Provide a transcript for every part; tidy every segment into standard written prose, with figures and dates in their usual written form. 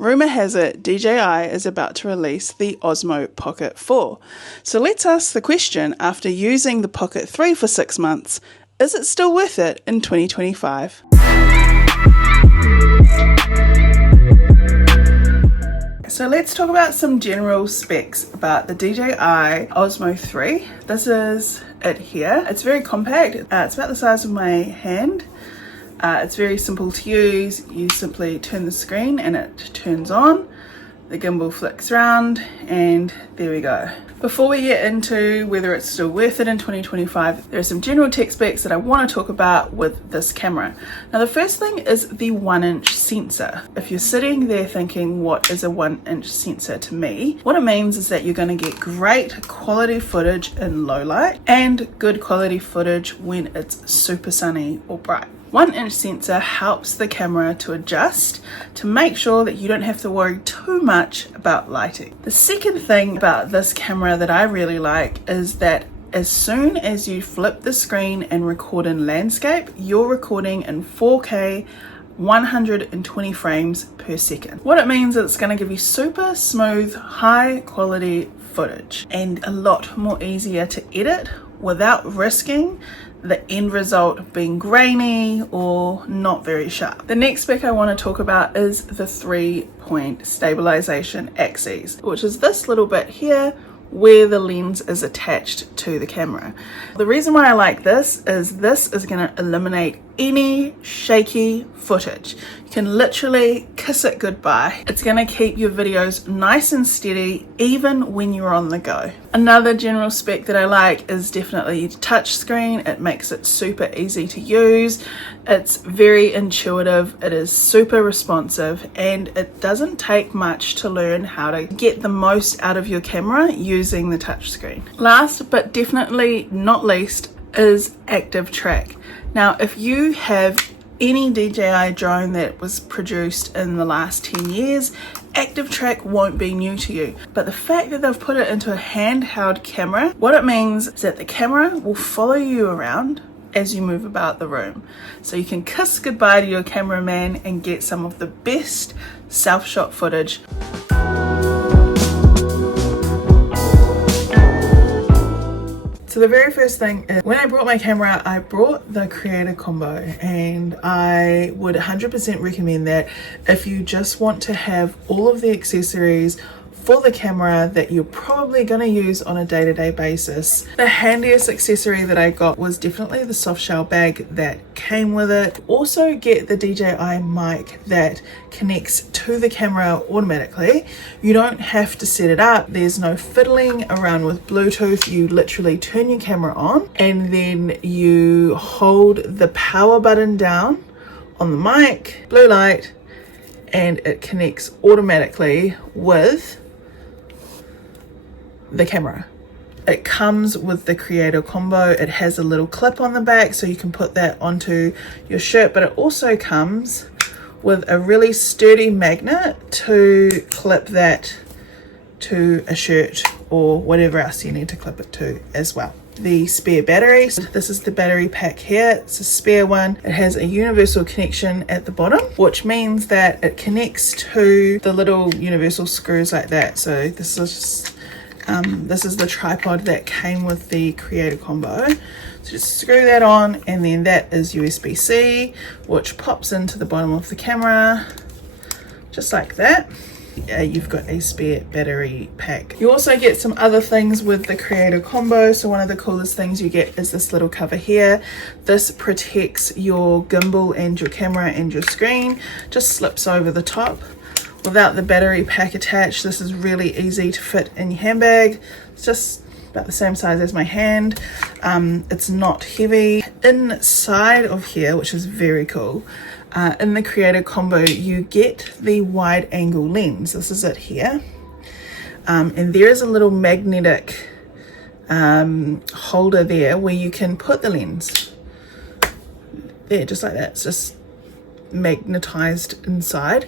Rumour has it DJI is about to release the Osmo Pocket 4. So let's ask the question, after using the Pocket 3 for 6 months, is it still worth it in 2025? So let's talk about some general specs about the DJI Osmo 3. This is it here. It's very compact. It's about the size of my hand. It's very simple to use. You simply turn the screen and it turns on. The gimbal flicks around and there we go. Before we get into whether it's still worth it in 2025, there are some general tech specs that I want to talk about with this camera. Now the first thing is the 1-inch sensor. If you're sitting there thinking, what is a 1-inch sensor to me? What it means is that you're going to get great quality footage in low light and good quality footage when it's super sunny or bright. 1-inch sensor helps the camera to adjust to make sure that you don't have to worry too much about lighting. The second thing about this camera that I really like is that as soon as you flip the screen and record in landscape, you're recording in 4K 120 frames per second. What it means is it's going to give you super smooth, high quality footage and a lot more easier to edit without risking the end result being grainy or not very sharp. The next spec I want to talk about is the 3-point stabilization axis, which is this little bit here where the lens is attached to the camera. The reason why I like this is going to eliminate any shaky footage. You can literally kiss it goodbye. It's going to keep your videos nice and steady even when you're on the go. Another general spec that I like is definitely touch screen. It makes it super easy to use. It's very intuitive, it is super responsive, and it doesn't take much to learn how to get the most out of your camera using the touch screen. Last but definitely not least is active track. Now if you have any DJI drone that was produced in the last 10 years, active track won't be new to you. But the fact that they've put it into a handheld camera, what it means is that the camera will follow you around as you move about the room. So you can kiss goodbye to your cameraman and get some of the best self-shot footage. So the very first thing is, when I brought my camera, I brought the Creator Combo, and I would 100% recommend that if you just want to have all of the accessories for the camera that you're probably going to use on a day-to-day basis. The handiest accessory that I got was definitely the soft shell bag that came with it. Also get the DJI mic that connects to the camera automatically. You don't have to set it up. There's no fiddling around with Bluetooth. You literally turn your camera on and then you hold the power button down on the mic, blue light, and it connects automatically with the camera. It comes with the Creator Combo. It has a little clip on the back so you can put that onto your shirt, but it also comes with a really sturdy magnet to clip that to a shirt or whatever else you need to clip it to as well. The spare battery. So this is the battery pack here. It's a spare one. It has a universal connection at the bottom, which means that it connects to the little universal screws like that. So this is the tripod that came with the Creator Combo. So just screw that on, and then that is USB-C, which pops into the bottom of the camera, just like that. You've got a spare battery pack. You also get some other things with the Creator Combo. So one of the coolest things you get is this little cover here. This protects your gimbal and your camera and your screen. Just slips over the top. Without the battery pack attached, this is really easy to fit in your handbag. It's just about the same size as my hand. It's not heavy. Inside of here, which is very cool, in the Creator Combo, you get the wide angle lens. This is it here. And there is a little magnetic holder there where you can put the lens. There, just like that. It's just magnetized inside.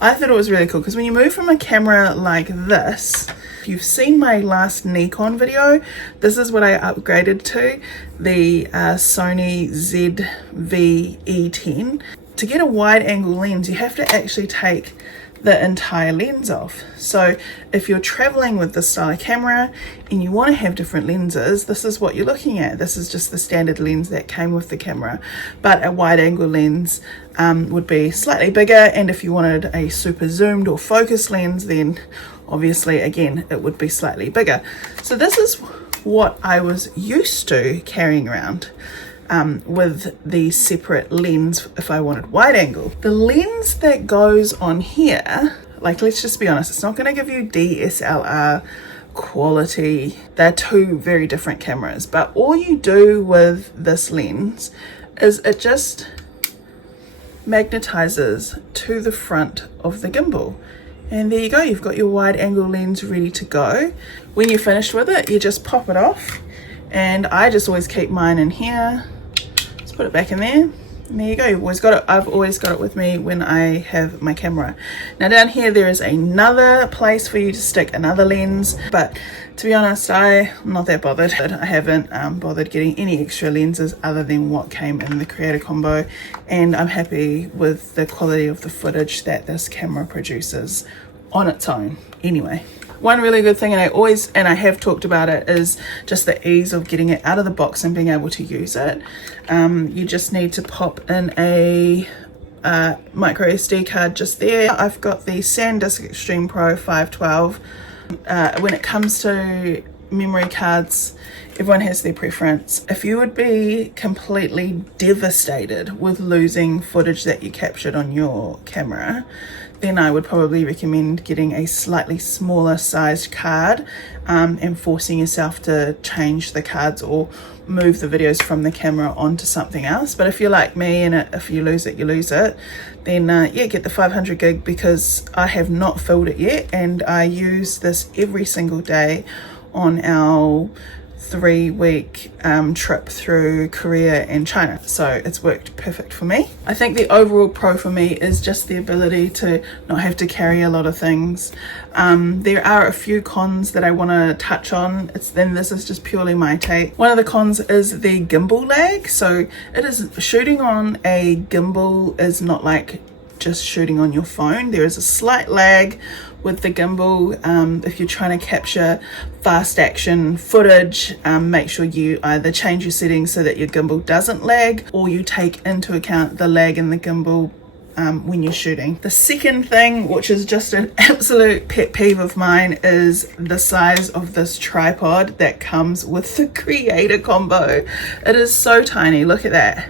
I thought it was really cool because when you move from a camera like this, if you've seen my last Nikon video, this is what I upgraded to, the Sony ZV-E10. To get a wide angle lens, you have to actually take the entire lens off. So if you're traveling with this style of camera and you want to have different lenses, this is what you're looking at. This is just the standard lens that came with the camera, but a wide angle lens would be slightly bigger, and if you wanted a super zoomed or focused lens, then obviously again it would be slightly bigger. So this is what I was used to carrying around with the separate lens if I wanted wide angle. The lens that goes on here, like, let's just be honest, it's not going to give you DSLR quality. They're two very different cameras, but all you do with this lens is it just magnetizes to the front of the gimbal, and there you go, you've got your wide angle lens ready to go. When you're finished with it, you just pop it off, and I just always keep mine in here. Just put it back in there, and there you go. You've always got it. I've always got it with me when I have my camera. Now down here there is another place for you to stick another lens, but to be honest, I'm not that bothered. I haven't bothered getting any extra lenses other than what came in the creator combo, and I'm happy with the quality of the footage that this camera produces on its own anyway. One really good thing, and I have talked about it, is just the ease of getting it out of the box and being able to use it. You just need to pop in a micro SD card just there. I've got the SanDisk Extreme Pro 512. When it comes to memory cards, everyone has their preference. If you would be completely devastated with losing footage that you captured on your camera, then I would probably recommend getting a slightly smaller sized card and forcing yourself to change the cards or move the videos from the camera onto something else. But if you're like me and if you lose it, you lose it, then yeah, get the 500 gig, because I have not filled it yet, and I use this every single day on our 3-week trip through Korea and China, so it's worked perfect for me. I think the overall pro for me is just the ability to not have to carry a lot of things. There are a few cons that I want to touch on. Then this is just purely my take. One of the cons is the gimbal lag. So it is, shooting on a gimbal is not like just shooting on your phone. There is a slight lag with the gimbal. If you're trying to capture fast action footage, make sure you either change your settings so that your gimbal doesn't lag, or you take into account the lag in the gimbal when you're shooting. The second thing, which is just an absolute pet peeve of mine, is the size of this tripod that comes with the creator combo. It is so tiny. Look at that.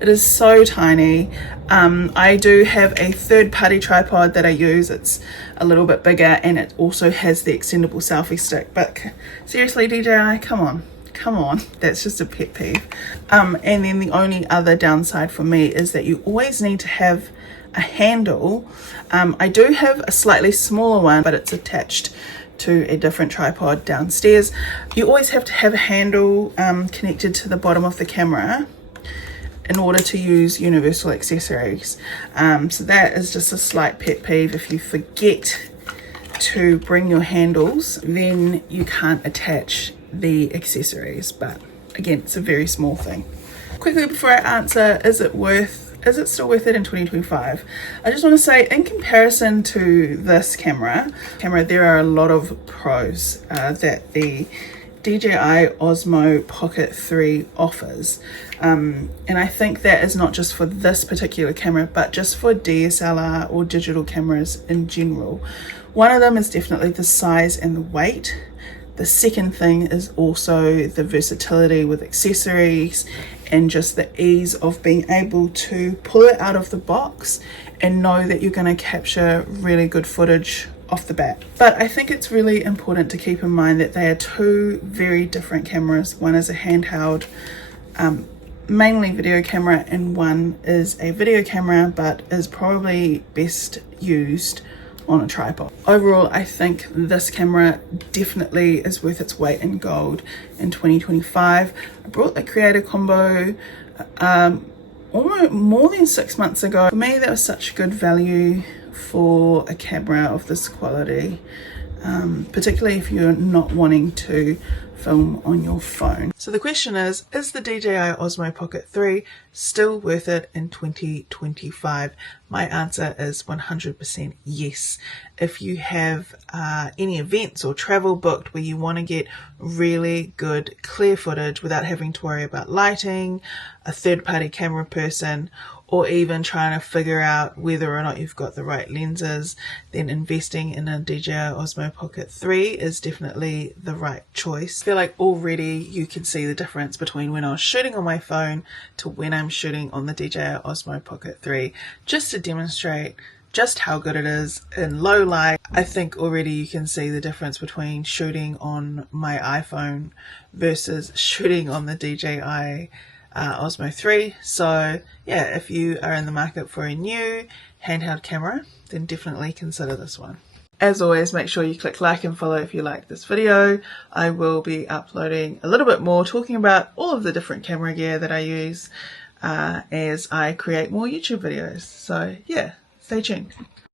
It is so tiny. I do have a third-party tripod that I use. It's a little bit bigger, and it also has the extendable selfie stick. But seriously, DJI, come on, that's just a pet peeve. And then the only other downside for me is that you always need to have a handle. I do have a slightly smaller one, but it's attached to a different tripod downstairs. You always have to have a handle connected to the bottom of the camera in order to use universal accessories. So that is just a slight pet peeve. If you forget to bring your handles, then you can't attach the accessories. But again, it's a very small thing. Quickly before I answer, is it still worth it in 2025? I just want to say, in comparison to this camera, there are a lot of pros that the DJI Osmo Pocket 3 offers, and I think that is not just for this particular camera, but just for DSLR or digital cameras in general. One of them is definitely the size and the weight. The second thing is also the versatility with accessories and just the ease of being able to pull it out of the box and know that you're going to capture really good footage off the bat. But I think it's really important to keep in mind that they are two very different cameras. One is a handheld, mainly video camera, and one is a video camera but is probably best used on a tripod. Overall, I think this camera definitely is worth its weight in gold in 2025. I brought the creator combo almost more than 6 months ago. For me, that was such good value for a camera of this quality, particularly if you're not wanting to film on your phone. So the question is the DJI Osmo Pocket 3 still worth it in 2025? My answer is 100% yes. If you have any events or travel booked where you want to get really good clear footage without having to worry about lighting, a third-party camera person, or even trying to figure out whether or not you've got the right lenses, then investing in a DJI Osmo Pocket 3 is definitely the right choice. I feel like already you can see the difference between when I was shooting on my phone to when I'm shooting on the DJI Osmo Pocket 3, just to demonstrate just how good it is in low light. I think already you can see the difference between shooting on my iPhone versus shooting on the DJI Osmo 3. So yeah, if you are in the market for a new handheld camera, then definitely consider this one. As always, make sure you click like and follow if you like this video. I will be uploading a little bit more talking about all of the different camera gear that I use as I create more YouTube videos. So yeah, stay tuned.